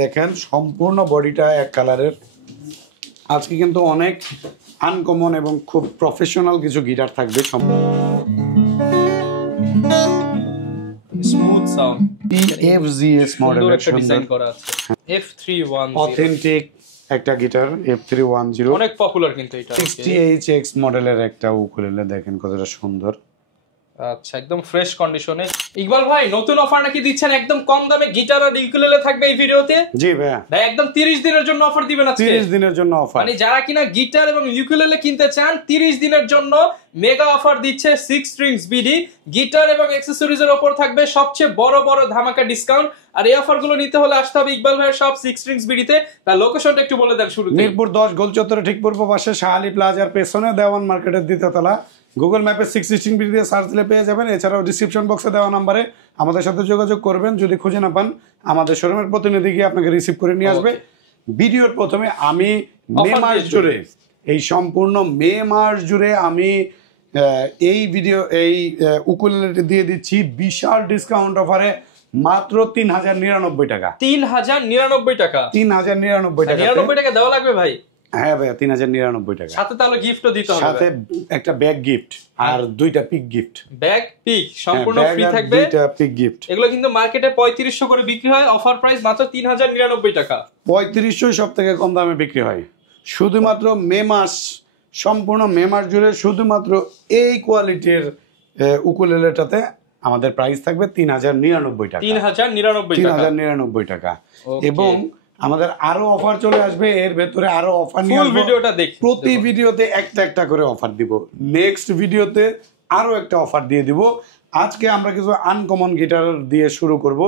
দেখেন সম্পূর্ণ বডিটা এক কালারের। আজকে কিন্তু অনেক আনকমন এবং খুব প্রফেশনাল কিছু গিটার থাকবে। স্মুথ সাউন্ড EFGS মডেলের একটা ডিজাইন করা আছে। F310 অথেন্টিক একটা গিটার F310 অনেক পপুলার কিন্তু এটা 60HX মডেলের একটা উকুলেলে। দেখেন কতটা সুন্দর। আচ্ছা, একদম ফ্রেশ কন্ডিশনে। ইকবাল ভাই নতুন অফার নাকি দিচ্ছেন একদম কম দামে গিটার আর ইউকুলেলে থাকবে এই ভিডিওতে? জি ভাইয়া, ভাই একদম 30 দিনের জন্য অফার দিবেন আজকে। 30 দিনের জন্য অফার। মানে যারা কিনা গিটার এবং ইউকুলেলে কিনতে চান 30 দিনের জন্য মেগা অফার দিচ্ছে 6 স্ট্রিংস বিডি। গিটার এবং অ্যাকসেসরিজ এর উপর থাকবে সবচেয়ে বড় বড় ধামাকা ডিসকাউন্ট। আর এই অফারগুলো নিতে হলে আসতে হবে ইকবাল ভাইয়ের সব 6 স্ট্রিংস বিডিতে। তার লোকেশনটা একটু বলে দেন শুরুতে। মিরপুর 10 গোল চত্বরে ঠিক পূর্ব পাশে শাহালি প্লাজার পেছনে দেওয়ান মার্কেটের দ্বিতীয়তলা। গুগল ম্যাপে 616 বিডি দিয়ে সার্চ দিলে পেয়ে যাবেন। এছাড়াও ডিসক্রিপশন বক্সে দেওয়া নাম্বারে আমাদের সাথে যোগাযোগ করবেন। যদি খুঁজে না পান আমাদের শোরুমের প্রতিনিধি গিয়ে আপনাকে রিসিভ করে নিয়ে আসবে। ভিডিওর প্রথমে আমি মে মাস জুড়ে, এই সম্পূর্ণ মে মাস জুড়ে আমি এই উকুলেলেটি দিয়ে দিচ্ছি বিশাল ডিসকাউন্ট অফারে মাত্র 3099 টাকা। 3099 টাকা? 3099 টাকা। 99 টাকা দেওয়া লাগবে ভাই? হ্যাঁ ভাইয়া, 3099 টাকা। সাথে তাহলে গিফটও দিতে হবে। সাথে একটা ব্যাগ গিফট আর দুইটা পিক গিফট। ব্যাগ পিক সম্পূর্ণ ফ্রি থাকবে। দুইটা পিক গিফট। এগুলো কিন্তু মার্কেটে 3500 করে বিক্রি হয়, অফার প্রাইস মাত্র 3099 টাকা। 3500 সবথেকে কম দামে বিক্রি হয়। শুধুমাত্র মে মাস, সম্পূর্ণ মে মাস জুড়ে শুধুমাত্র এই কোয়ালিটির উকুলেলেটাতে আমাদের প্রাইস থাকবে 3099 টাকা। 3099 টাকা। এবং আমাদের আরো অফার চলে আসবে, এর ভেতরে আরো অফার নিয়ে আসবো। ভিডিওটা দেখুন, প্রতি ভিডিওতে একটা একটা করে অফার দিব। নেক্সট ভিডিওতে আরো একটা অফার দিয়ে দিব। আজকে আমরা কিছু আনকমন গিটার দিয়ে শুরু করব।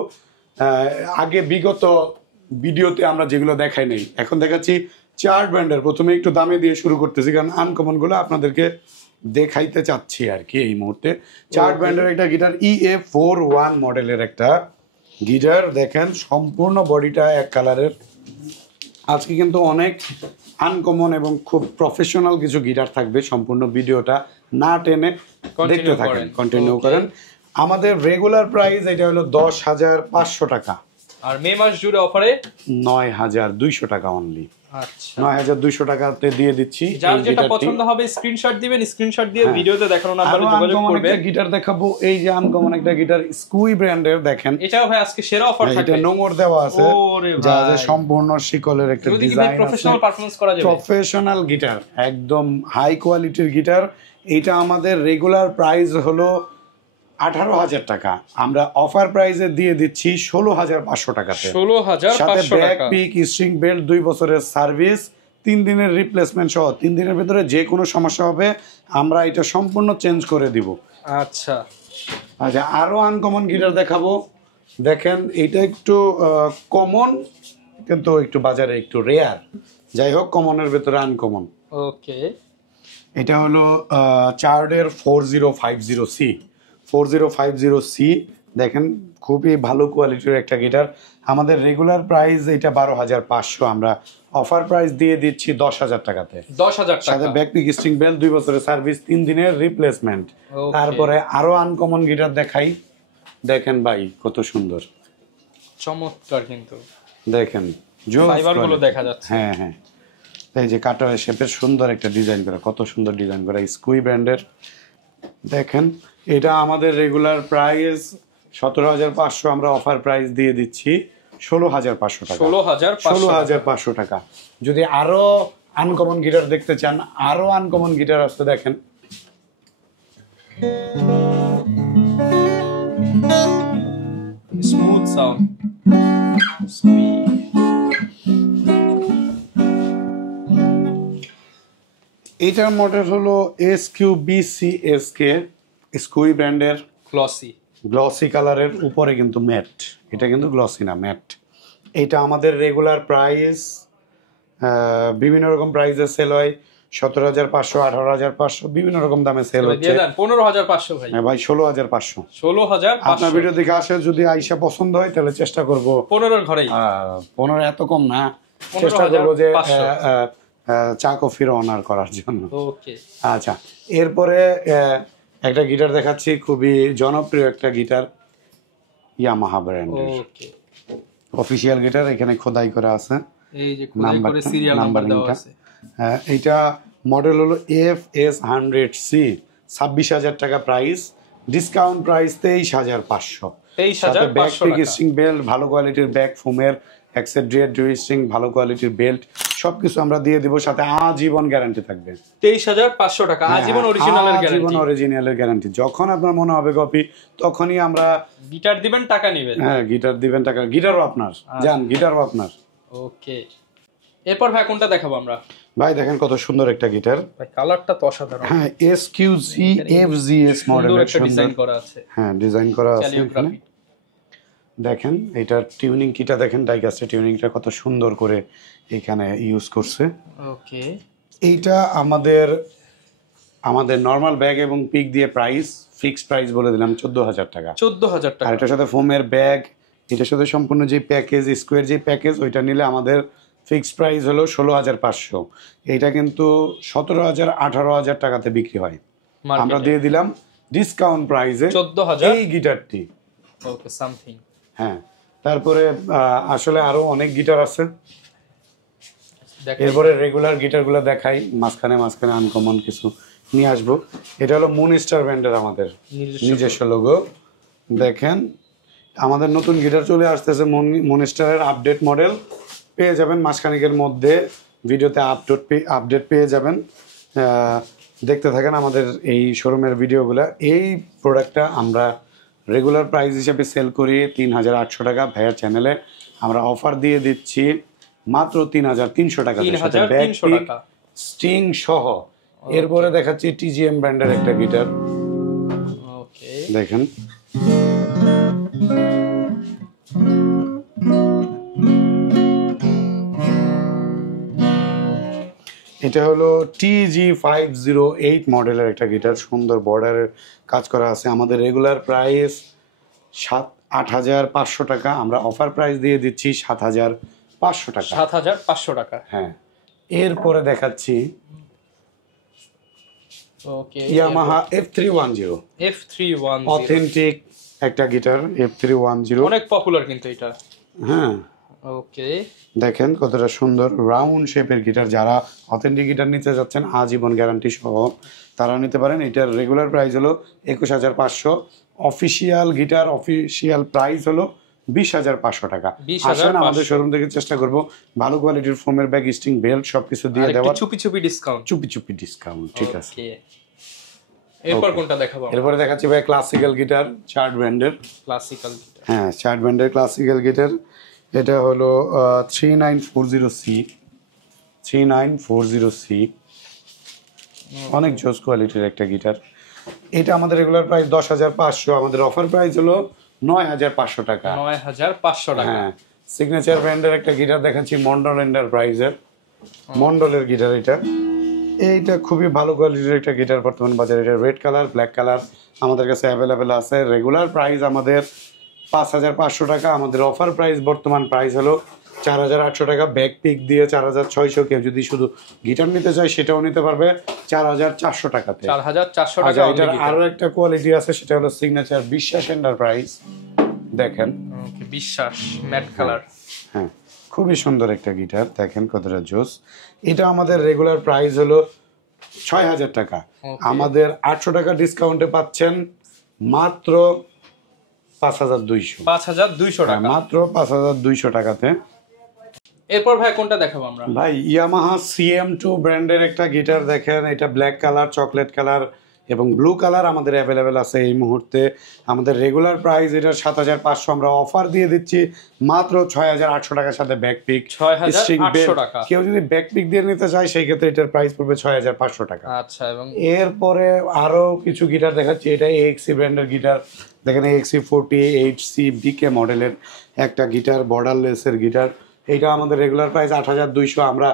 আগে বিগত ভিডিওতে আমরা যেগুলো দেখাই নাই, এখন দেখাচ্ছি চার্ট ব্র্যান্ডের। প্রথমে একটু দামে দিয়ে শুরু করতেছি কারণ আনকমন গুলো আপনাদেরকে দেখাইতে চাচ্ছি আর কি এই মুহূর্তে। চার্ট ব্র্যান্ডের একটা গিটার EF41 মডেলের একটা গিটার। দেখেন সম্পূর্ণ বডিটা এক কালারের। আজকে কিন্তু অনেক আনকমন এবং খুব প্রফেশনাল কিছু গিটার থাকবে। সম্পূর্ণ ভিডিওটা না টেনে দেখতে থাকেন, কন্টিনিউ করেন। আমাদের রেগুলার প্রাইস এটা হলো 10,500 টাকা। আর মে মাস জুড়ে অফারে 9,200 টাকা অনলি। আচ্ছা, 9,200 টাকাতে দিয়ে দিচ্ছি। যার যেটা পছন্দ হবে স্ক্রিনশট দিবেন, স্ক্রিনশট দিয়ে ভিডিওতে দেখানো নাম্বারে যোগাযোগ করবেন। একটা গিটার দেখাবো, এই যে আনকমন একটা গিটার স্কুই ব্র্যান্ডের। দেখেন এটাও ভাই আজকে সেরা অফার থাকবে। এটা নোংর দেওয়া আছে, যা যে সম্পূর্ণ শিকলের একটা ডিজাইন। প্রফেশনাল পারফরম্যান্স করা যাবে। প্রফেশনাল গিটার, একদম হাই কোয়ালিটির গিটার। এটা আমাদের রেগুলার প্রাইস হলো 18,000 টাকা। আমরা অফার প্রাইসে দিয়ে দিচ্ছি 16,500 টাকাতে। 16,500 টাকা। ব্যাক টাকা, পিক, স্ট্রিং বেল্ট, 2 বছরের সার্ভিস, 3 দিনের রিপ্লেসমেন্ট সহ। 3 দিনের ভিতরে যে কোনো সমস্যা হবে আমরা এটা সম্পূর্ণ চেঞ্জ করে দিব। আচ্ছা আচ্ছা, আরো আনকমন গিটার দেখাবো। দেখেন এইটা একটু কমন কিন্তু একটু বাজারে একটু রেয়ার। যাই হোক, কমনের ভেতরে আনকমন। ওকে, এটা হলো চার্ডের 4050C। 4050C দেখেন খুবই ভালো কোয়ালিটির একটা গিটার। আমাদের রেগুলার প্রাইস এটা 12,500, আমরা অফার প্রাইস দিয়ে দিচ্ছি 10,000 টাকাতে। 10,000 টাকা, সাথে ব্যাকপিক, স্ট্রিং বেল্ট, 2 বছরের সার্ভিস, 3 দিনের রিপ্লেসমেন্ট। তারপরে আরো আনকমন গিটার দেখাই। দেখেন ভাই কত সুন্দর, চমৎকার কিন্তু দেখেন ফাইবারগুলো দেখা যাচ্ছে। হ্যাঁ হ্যাঁ, এই যে কাটার শেপের সুন্দর একটা ডিজাইন করা, কত সুন্দর ডিজাইন করা স্কুই ব্র্যান্ডের। দেখেন এটা আমাদের রেগুলার প্রাইস 17,500, আমরা অফার প্রাইস দিয়ে দিচ্ছি 16,500 টাকা। 16,500 টাকা। যদি আরো আনকমন গিটার দেখতে চান, আরো আনকমন গিটার আসতে দেখেন। স্মুথ সাউন্ড, এইটার মডেল হলো SQBCSK, স্কুই ব্র্যান্ডের। গ্লসি কালারের, উপরে কিন্তু ম্যাট। এটা কিন্তু গ্লসি না, ম্যাট। এটা আমাদের রেগুলার প্রাইস বিভিন্ন রকম প্রাইসে সেল হয়। 17,500, 18,500, বিভিন্ন রকম দামে সেল হচ্ছে। 15,500 ভাই। হ্যাঁ ভাই, 16,500। 16,500 আপনার ভিডিও দেখে আসে, যদি আইসা পছন্দ হয় তাহলে চেষ্টা করব 15 ঘরেই। 15 এত কম না, চেষ্টা করবো যে চা কফির অনার করার জন্য। ওকে, আচ্ছা, এরপরে একটা গিটার দেখাচ্ছি, খুবই জনপ্রিয় একটা গিটার, ইয়ামাহা ব্র্যান্ডের। ওকে, অফিসিয়াল গিটার, এখানে খোদাই করা আছে এই যে খোদাই করে সিরিয়াল নাম্বার দেওয়া আছে। হ্যাঁ, এইটা মডেল হলো FS100C, 26,000 টাকা প্রাইস, ডিসকাউন্ট প্রাইস 23,500। 23,500 টাকা। স্ট্রিং বেল্ট, ভালো কোয়ালিটির ব্যাক ফোমের অ্যাক্সেড্রিয়েট স্ট্রিং, ভালো কোয়ালিটির বেল্ট, সবকিছু আমরা দিয়ে দিব, সাথে আজীবন গ্যারান্টি থাকবে। 23,500 টাকা আজীবন অরিজিনালের গ্যারান্টি। আজীবন অরিজিনালের গ্যারান্টি। যখন আপনার মনে হবে কপি, তখনই আমরা গিটার দিবেন, টাকা নেবেন। হ্যাঁ, গিটার দিবেন, টাকা, গিটারও আপনার, জান গিটারও আপনার। ওকে, এরপর ভাই কোনটা দেখাবো আমরা? ভাই দেখেন কত সুন্দর একটা গিটার, ভাই কালারটা তো অসাধারণ। হ্যাঁ, SQC FGS মডেলের একটা ডিজাইন করা আছে। হ্যাঁ, ডিজাইন করা আছে এখানে। ক্যালিওগ্রাফি দেখেন এটার টিউনিং কিটা দেখেন, ডাইকাস্টের টিউনিংটা কত সুন্দর করে এখানে ইউজ করছে। ওকে, এইটা আমাদের নরমাল ব্যাগ এবং পিক দিয়ে প্রাইস ফিক্সড প্রাইস বলে দিলাম 14,000 টাকা। 14,000 আর টাকা। এটার সাথে ফোমের ব্যাগ, এটার সাথে সম্পূর্ণ যে প্যাকেজ, স্কোয়ার যে প্যাকেজ, ওইটা নিলে আমাদের ফিক্সড প্রাইস হলো 16,500। এইটা কিন্তু 17,000 18,000 টাকাতে বিক্রি হয়, আমরা দিয়ে দিলাম ডিসকাউন্ট প্রাইসে 14,000 এই গিটারটি। ওকে, সামথিং। হ্যাঁ, তারপরে আসলে আরো অনেক গিটার আছে, এরপরে রেগুলার গিটারগুলো দেখাই, মাঝখানে মাঝখানে আনকমন কিছু নিয়ে আসবো। এটা হলো মুনস্টার ব্র্যান্ডের আমাদের নিজস্ব লোগো। দেখেন আমাদের নতুন গিটার চলে আসতেছে, মুনস্টারের আপডেট মডেল পেয়ে যাবেন মাসখানেকের মধ্যে, ভিডিওতে আপডেট পেয়ে যাবেন। দেখতে থাকেন আমাদের এই শোরুমের ভিডিওগুলো। এই প্রোডাক্টটা আমরা রেগুলার প্রাইস হিসেবে সেল করি 3,800 টাকা, ভাইয়ার চ্যানেলে আমরা অফার দিয়ে দিচ্ছি মাত্র 3,300 টাকা, 3,300 টাকা স্টিং সহ। এরপরে দেখাচ্ছি TGM ব্র্যান্ডের একটা গিটার। ওকে, দেখেন এটা হলো TG508 মডেলের একটা গিটার, সুন্দর বর্ডারের কাজ করা আছে। আমাদের রেগুলার প্রাইস 8,500 টাকা, আমরা অফার প্রাইস দিয়ে দিচ্ছি 7,500 টাকা। 7,500 টাকা। হ্যাঁ, এরপরে দেখাচ্ছি ওকে, ইয়ামাহা F310, F310 অথেন্টিক একটা গিটার, F310 অনেক পপুলার কিন্তু এটা। হ্যাঁ, ওকে, দেখেন কতটা সুন্দর রাউন্ড শেপের গিটার। যারা অথেন্টিক গিটার নিতে যাচ্ছেন আজীবন গ্যারান্টি সহ, তারা নিতে পারেন। এটার রেগুলার প্রাইস হলো 21,500, অফিসিয়াল গিটার অফিসিয়াল প্রাইস হলো 20,500 টাকা। আসেন আমাদের শোরুম থেকে চেষ্টা করব ভালো কোয়ালিটির ফোমের ব্যাগ, স্ট্রিং বেল্ট সবকিছু দিয়ে দেওয়া, চুপি চুপি ডিসকাউন্ট। চুপি চুপি ডিসকাউন্ট, ঠিক আছে। এরপর কোনটা দেখাবো? এরপরে দেখাচ্ছি ভাই ক্লাসিক্যাল গিটার, চার্ট ব্র্যান্ডের। ক্লাসিক্যাল গিটার, হ্যাঁ, চার্ট ব্র্যান্ডের ক্লাসিক্যাল গিটার। এটা হলো 3940C, অনেক জোস কোয়ালিটির একটা গিটার। এটা আমাদের রেগুলার প্রাইস 10,500, আমাদের অফার প্রাইস হলো 9,500 টাকা। 9,500 টাকা। হ্যাঁ, সিগনেচার ব্র্যান্ডের একটা গিটার দেখাচ্ছি, মন্ডল এন্টারপ্রাইজের, মন্ডলের গিটার। এইটা খুবই ভালো কোয়ালিটির একটা গিটার বর্তমান বাজারে। এটা রেড কালার, ব্ল্যাক কালার আমাদের কাছে অ্যাভেলেবেল আছে। রেগুলার প্রাইস আমাদের 5,500 টাকা, আমাদের অফার প্রাইস বর্তমান প্রাইস হলো 4,800 টাকা। ব্যাক পিক দিয়ে 4,600, কেউ যদি শুধু গিটার নিতে চায় সেটাও নিতে পারবে 4,400 টাকাতে। 4,400 টাকা। এটার আরো একটা কোয়ালিটি আছে, সেটা হলো সিগনেচার বিশ্বাস এন্টারপ্রাইজ। দেখেন বিশ্বাস ম্যাট কালার। হ্যাঁ, খুবই সুন্দর একটা গিটার, দেখেন কতটা জোস। এটা আমাদের রেগুলার প্রাইস হলো 6,000 টাকা, আমাদের 800 টাকা ডিসকাউন্টে পাচ্ছেন মাত্র 5,200। 5,200 টাকা, মাত্র 5,200 টাকাতে। এরপর ভাই কোনটা দেখাবো আমরা? ভাই ইয়ামাহা CM2 ব্র্যান্ডের একটা গিটার। দেখেন এটা ব্ল্যাক কালার, চকলেট কালার এবং ব্লু কালার আমাদের অ্যাভেলেবেল আছে এই মুহূর্তে। আমাদের রেগুলার প্রাইস এটা 7,500, আমরা অফার দিয়ে দিচ্ছি মাত্র 6,800 টাকার সাথে ব্যাক পিক, 6,800 টাকা। কেউ যদি ব্যাক পিক দিয়ে নিতে চায় সেই ক্ষেত্রে এটার প্রাইস পড়বে 6,500 টাকা। আচ্ছা, এবং এরপরে আরো কিছু গিটার দেখাচ্ছি। এটা AXC ব্র্যান্ডের গিটার। দেখেন AXC 48C BK মডেলের একটা গিটার, বর্ডারলেসের গিটার। এইটা আমাদের রেগুলার প্রাইস 8,200, আমরা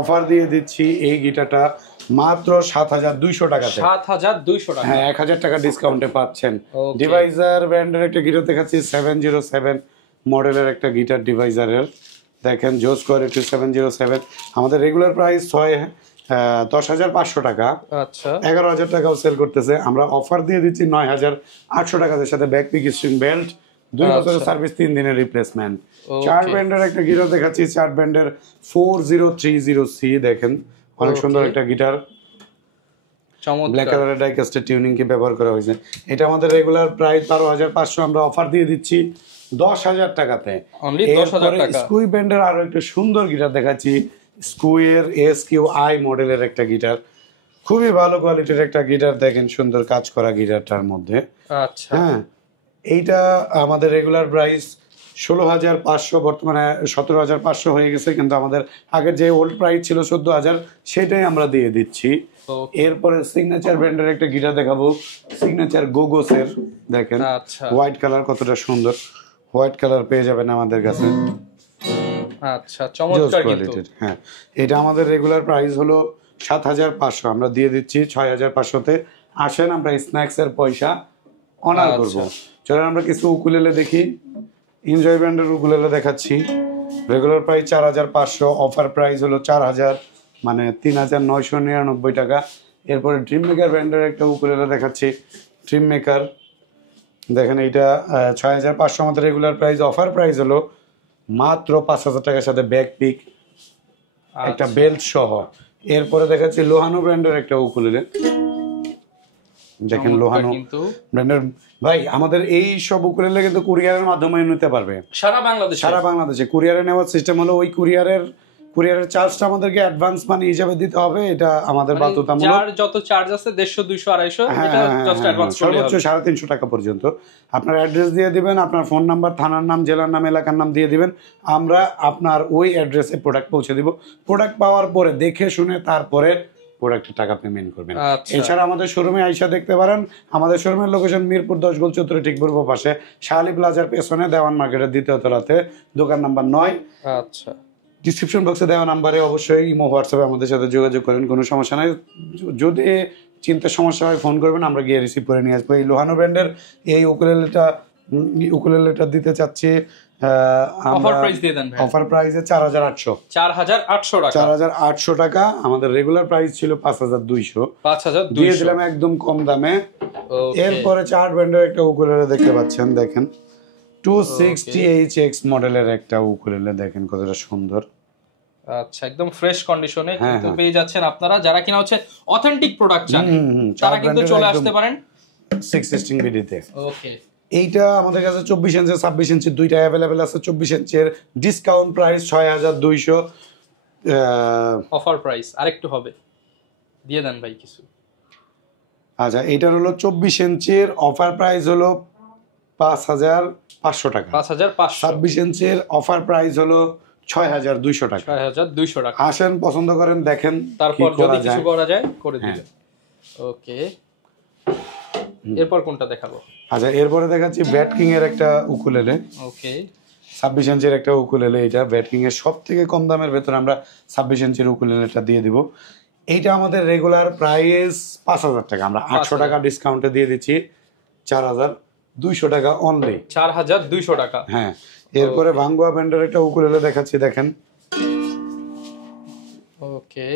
অফার দিয়ে দিচ্ছি এই গিটারটা মাত্র 7,200 টাকাতে। 7,200 টাকা, হ্যাঁ, 1,000 টাকা ডিসকাউন্টে পাচ্ছেন। ডিভাইজার ব্র্যান্ডের একটা গিটার দেখাচ্ছি, 707 মডেলের একটা গিটার ডিভাইজারের। দেখেন জোস কোয়ালিটি 707, আমাদের রেগুলার প্রাইস 10,500 টাকা। আচ্ছা, 11,000 টাকাও সেল করতেছে, আমরা অফার দিয়ে দিচ্ছি 9,800 টাকার সাথে ব্যাক পিক, স্ট্রিং বেল্ট, 2 বছরের আচ্ছা। সার্ভিস, 3 দিনের রিপ্লেসমেন্ট। Okay. চার্ট ব্যান্ডের একটা গিটার দেখাচ্ছি, চার্ট ব্যান্ডের 4030C দেখেন, অনেক সুন্দর Okay. একটা গিটার। ব্ল্যাক চমৎকার। কালারের ডাইকাস্টের টিউনিং কি ব্যবহার করা হয়েছে। এটা আমাদের রেগুলার প্রাইস 12,500, আমরা অফার দিয়ে দিচ্ছি 10,000 টাকাতে। Only 10,000 টাকা। স্কুই ব্যান্ডের আরো একটা সুন্দর গিটার দেখাচ্ছি, স্কুইয়ের SQI মডেলের একটা গিটার, খুবই ভালো কোয়ালিটির একটা গিটার, দেখেন সুন্দর কাজ করা গিটারটার মধ্যে। আচ্ছা। হ্যাঁ, এইটা আমাদের রেগুলার প্রাইস 16,500, বর্তমানে 17,500 হয়ে গেছে, কিন্তু আমাদের আগের যে ওল্ড প্রাইস ছিল 14,000, সেটাই আমরা দিয়ে দিচ্ছি। Okay. এরপরে সিগনেচার ব্র্যান্ডের একটা গিটার দেখাবো, সিগনেচার গোগোসের, দেখেন আচ্ছা। হোয়াইট কালার কতটা সুন্দর, হোয়াইট কালার পেয়ে যাবেন আমাদের কাছে, আচ্ছা, চমৎকার কিন্তু। কোয়ালিটির। হ্যাঁ, এটা আমাদের রেগুলার প্রাইস হলো 7,500, আমরা দিয়ে দিচ্ছি 6,500-তে। আসেন আমরা স্ন্যাক্সের পয়সা অনার আচ্ছা। করবো। চলেন আমরা কিছু উকুলেলে দেখি। এনজয় ব্র্যান্ডের উকুলেলে দেখাচ্ছি, রেগুলার প্রাইস 4,500, অফার প্রাইস হলো 4,000, মানে 3,999 টাকা। এরপরে ড্রিম মেকার ব্র্যান্ডের একটা উকুলেলে দেখাচ্ছি, ড্রিম মেকার, দেখেন এইটা 6,500 আমাদের রেগুলার প্রাইস, অফার প্রাইস হলো মাত্র 5,000 টাকার সাথে ব্যাক পিক, একটা বেল্ট সহ। এরপরে দেখাচ্ছি লোহানো ব্র্যান্ডের একটা উকুলেলে, দেখেন লোহানো কিন্তু ব্র্যান্ডের। ভাই আমাদের এই সব উকুলেলে কিন্তু কুরিয়ারের মাধ্যমে নিতে পারবে সারা বাংলাদেশে। সারা বাংলাদেশে। কুরিয়ারে নেওয়ার সিস্টেম হলো ওই কুরিয়ারের চার্জটা আমাদেরকে অ্যাডভান্স মানি হিসাবে দিতে হবে, এটা আমাদের বাধ্যতামূলক। যার যত চার্জ আছে 150, 200, 250, এটা জাস্ট অ্যাডভান্স করলে সর্বোচ্চ 350 টাকা পর্যন্ত। আপনার অ্যাড্রেস দিয়ে দিবেন, আপনার ফোন নাম্বার, থানার নাম, জেলার নাম, এলাকার নাম দিয়ে দিবেন, আমরা আপনার ওই অ্যাড্রেসে প্রোডাক্ট পৌঁছে দিব। প্রোডাক্ট পাওয়ার পরে দেখে শুনে তারপরে প্রোডাক্টের টাকা পেমেন্ট করবেন। আচ্ছা। এছাড়া আমাদের শোরুমে আইসা দেখতে পারেন, আমাদের শোরুমের লোকেশন মিরপুর 10 গোল চত্বরে ঠিক পূর্ব পাশে, শাহালি প্লাজার পেছনে, দেওয়ান মার্কেটের 2য় তলাতে, দোকান নাম্বার 9। আচ্ছা। ডিসক্রিপশন বক্সে দেওয়া নাম্বারে অবশ্যই ইমো, হোয়াটসঅ্যাপে আমাদের সাথে যোগাযোগ করেন, কোনো সমস্যা নাই। যদি চিন্তার সমস্যা হয় ফোন করবেন, আমরা গিয়ে রিসিভ করে নিয়ে আসবো। এই লোহানো ব্র্যান্ডের এই উকুলেলেটা দিতে চাচ্ছি অফার প্রাইস দিয়ে দেন ভাই। অফার প্রাইসে 4,800 4,800 টাকা। 4,800 টাকা। আমাদের রেগুলার প্রাইস ছিল 5,200, 5,200 দিয়ে দিলাম একদম কম দামে। ওকে। এরপরে চার্ট ব্র্যান্ডের একটা উকুলেলে দেখতে পাচ্ছেন, দেখেন 260HX মডেলের একটা উকুলেলে, দেখেন কতটা সুন্দর। আচ্ছা, একদম ফ্রেশ কন্ডিশনে হ্যাঁ, কিন্তু হ্যাঁ। পেয়ে যাচ্ছেন আপনারা, যারা কিনা হচ্ছে অথেন্টিক প্রোডাক্ট চান তারা কিন্তু চলে আসতে পারেন 616 বিডিতে। ওকে। এইটা আমাদের কাছে 24 ইঞ্চি 26 ইঞ্চি দুইটা অ্যাভেলেবেল আছে। 24 ইঞ্চের ডিসকাউন্ট প্রাইস 6,200। অফার প্রাইস আরেকটু হবে, দিয়ে দেন ভাই কিছু। আচ্ছা, এইটার হলো 24 ইঞ্চির অফার প্রাইস হলো 5,500 টাকা। 5,500। 26 ইঞ্চির অফার প্রাইস হলো 6,200 টাকা। 6,200 টাকা। আসেন, পছন্দ করেন, দেখেন তারপর কি যদি করা কিছু যায়। করা যায় করে হ্যাঁ। দিবেন। ওকে। এরপর কোনটা দেখাবো? আচ্ছা, এরপরে দেখাচ্ছি ব্যাট কিং এর একটা উকুলেলে, ওকে। 26 ইঞ্চির একটা উকুলেলে। এটা ব্যাট কিং এর সব থেকে কম দামের ভেতরে আমরা 26 ইঞ্চির উকুলেলেটা দিয়ে দিব। এইটা আমাদের রেগুলার প্রাইস 5,000 টাকা, আমরা 800 টাকা ডিসকাউন্টে দিয়ে দিচ্ছি 4,200 টাকা অনলি। 4,200 টাকা। হ্যাঁ, এরপরে ভাঙ্গুয়া ব্র্যান্ডের একটা উকুলেলে দেখাচ্ছি, দেখেন ওকে।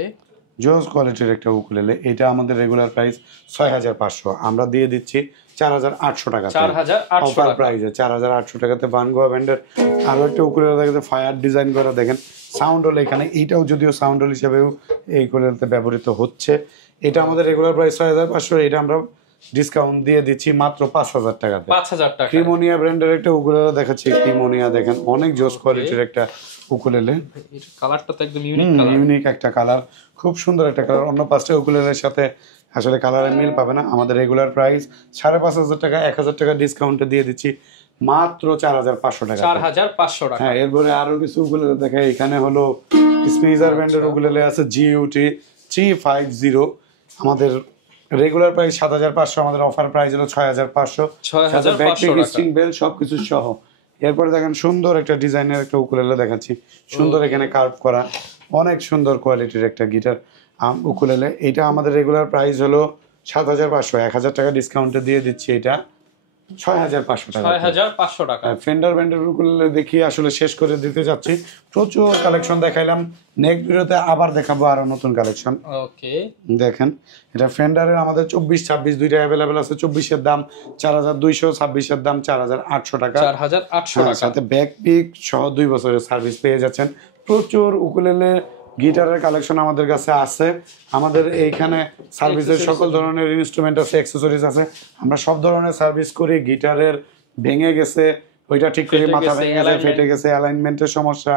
জোস কোয়ালিটির একটা উকুলেলে। এটা আমাদের রেগুলার প্রাইস 6,500, আমরা দিয়ে দিচ্ছি 4,800 টাকা। 4,800 অফার টাকা। প্রাইসে 4,800 টাকাতে ভাঙ্গুয়া ব্র্যান্ডের আরো একটা উকুলেলে দেখাচ্ছে, ফায়ার ডিজাইন করা, দেখেন সাউন্ড হল এখানে। এইটাও যদিও সাউন্ড হল হিসেবেও এই উকুলেলেতে ব্যবহৃত হচ্ছে। এটা আমাদের রেগুলার প্রাইস 6,500, এটা আমরা ডিসকাউন্ট দিয়ে দিচ্ছি মাত্র 5,000 টাকাতে। 5,000 টাকা। ক্রিমোনিয়া ব্র্যান্ডের একটা উকুলেলে দেখাচ্ছি, ক্রিমোনিয়া দেখেন অনেক জোস কোয়ালিটির একটা উকুলেলে। এর কালারটা তো একদম ইউনিক কালার। ইউনিক একটা কালার, খুব সুন্দর একটা কালার। অন্য 5টা উকুলেলের সাথে আসলে কালারের মিল পাবে না। আমাদের রেগুলার প্রাইস 5,500 টাকা, 1,000 টাকা ডিসকাউন্টে দিয়ে দিচ্ছি মাত্র 4,500 টাকা। 4,500 টাকা। হ্যাঁ, এরপরে আরো কিছু উকুলেলে দেখাই। এখানে হলো স্পিজার ব্র্যান্ডের উকুলেলে আছে GUT 350। আমাদের রেগুলার প্রাইস 7,500, আমাদের অফার প্রাইস হলো 6,500। 6,500 টাকা। স্ট্রিং বেল সবকিছু সহ। এরপরে দেখেন সুন্দর একটা ডিজাইনের একটা উকুলেলে দেখাচ্ছি, সুন্দর এখানে কার্ভ করা, অনেক সুন্দর কোয়ালিটির একটা গিটার উকুলেলে। এটা আমাদের রেগুলার প্রাইস হলো 7,500, 1,000 টাকা ডিসকাউন্টে দিয়ে দিচ্ছি এটা 6,500 টাকা। 6,500 টাকা। ফেন্ডার ব্র্যান্ডের উকুলেলে দেখি আসলে শেষ করে দিতে যাচ্ছি, প্রচুর কালেকশন দেখাইলাম, নেক্সট ভিডিওতে আবার দেখাবো আরো নতুন কালেকশন। ওকে, দেখেন এটা ফেন্ডারের আমাদের 24-26 দুইটা অ্যাভেলেবেল আছে। 24-এর দাম 4,200, 26-এর দাম 4,800 টাকা। 4,800 টাকা। সাথে ব্যাক পিক সহ 2 বছরের সার্ভিস পেয়ে যাচ্ছেন। প্রচুর উকুলেলে গিটারের কালেকশন আমাদের কাছে আছে। আমাদের এইখানে সার্ভিসের সকল ধরনের ইনস্ট্রুমেন্ট আছে, অ্যাকসেসরিজ আছে। আমরা সব ধরনের সার্ভিস করি। গিটারের ভেঙে গেছে ওইটা ঠিক করে, মাথা ভেঙে গেছে, ফেটে গেছে, অ্যালাইনমেন্টের সমস্যা,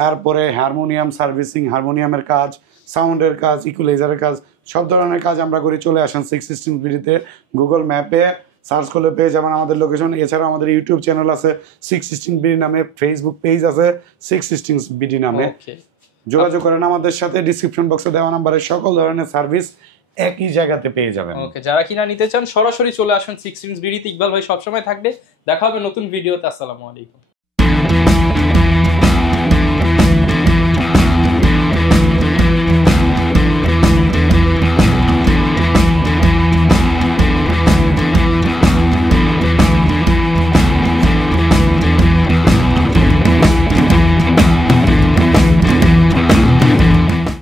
তারপরে হারমোনিয়াম সার্ভিসিং, হারমোনিয়ামের কাজ, সাউন্ডের কাজ, ইকুয়ালাইজারের কাজ, সব ধরনের কাজ আমরা করি। চলে আসেন 616 বিডিতে, গুগল ম্যাপে সার্চ করলে পেয়ে যাবেন আমাদের লোকেশন। এছাড়া আমাদের ইউটিউব চ্যানেল আছে 616 বিডি নামে, ফেসবুক পেজ আছে 616 বিডি নামে। ওকে, যোগাযোগ করেন আমাদের সাথে। ডিসক্রিপশন বক্সে দেওয়া নাম্বারে সকল ধরনের সার্ভিস একই জায়গাতে পেয়ে যাবেন। ওকে, যারা কিনা নিতে চান সরাসরি চলে আসুন 6 বিডিতে। ইকবাল ভাই সবসময় থাকবে। দেখা হবে নতুন ভিডিওতে। আসসালামু আলাইকুম।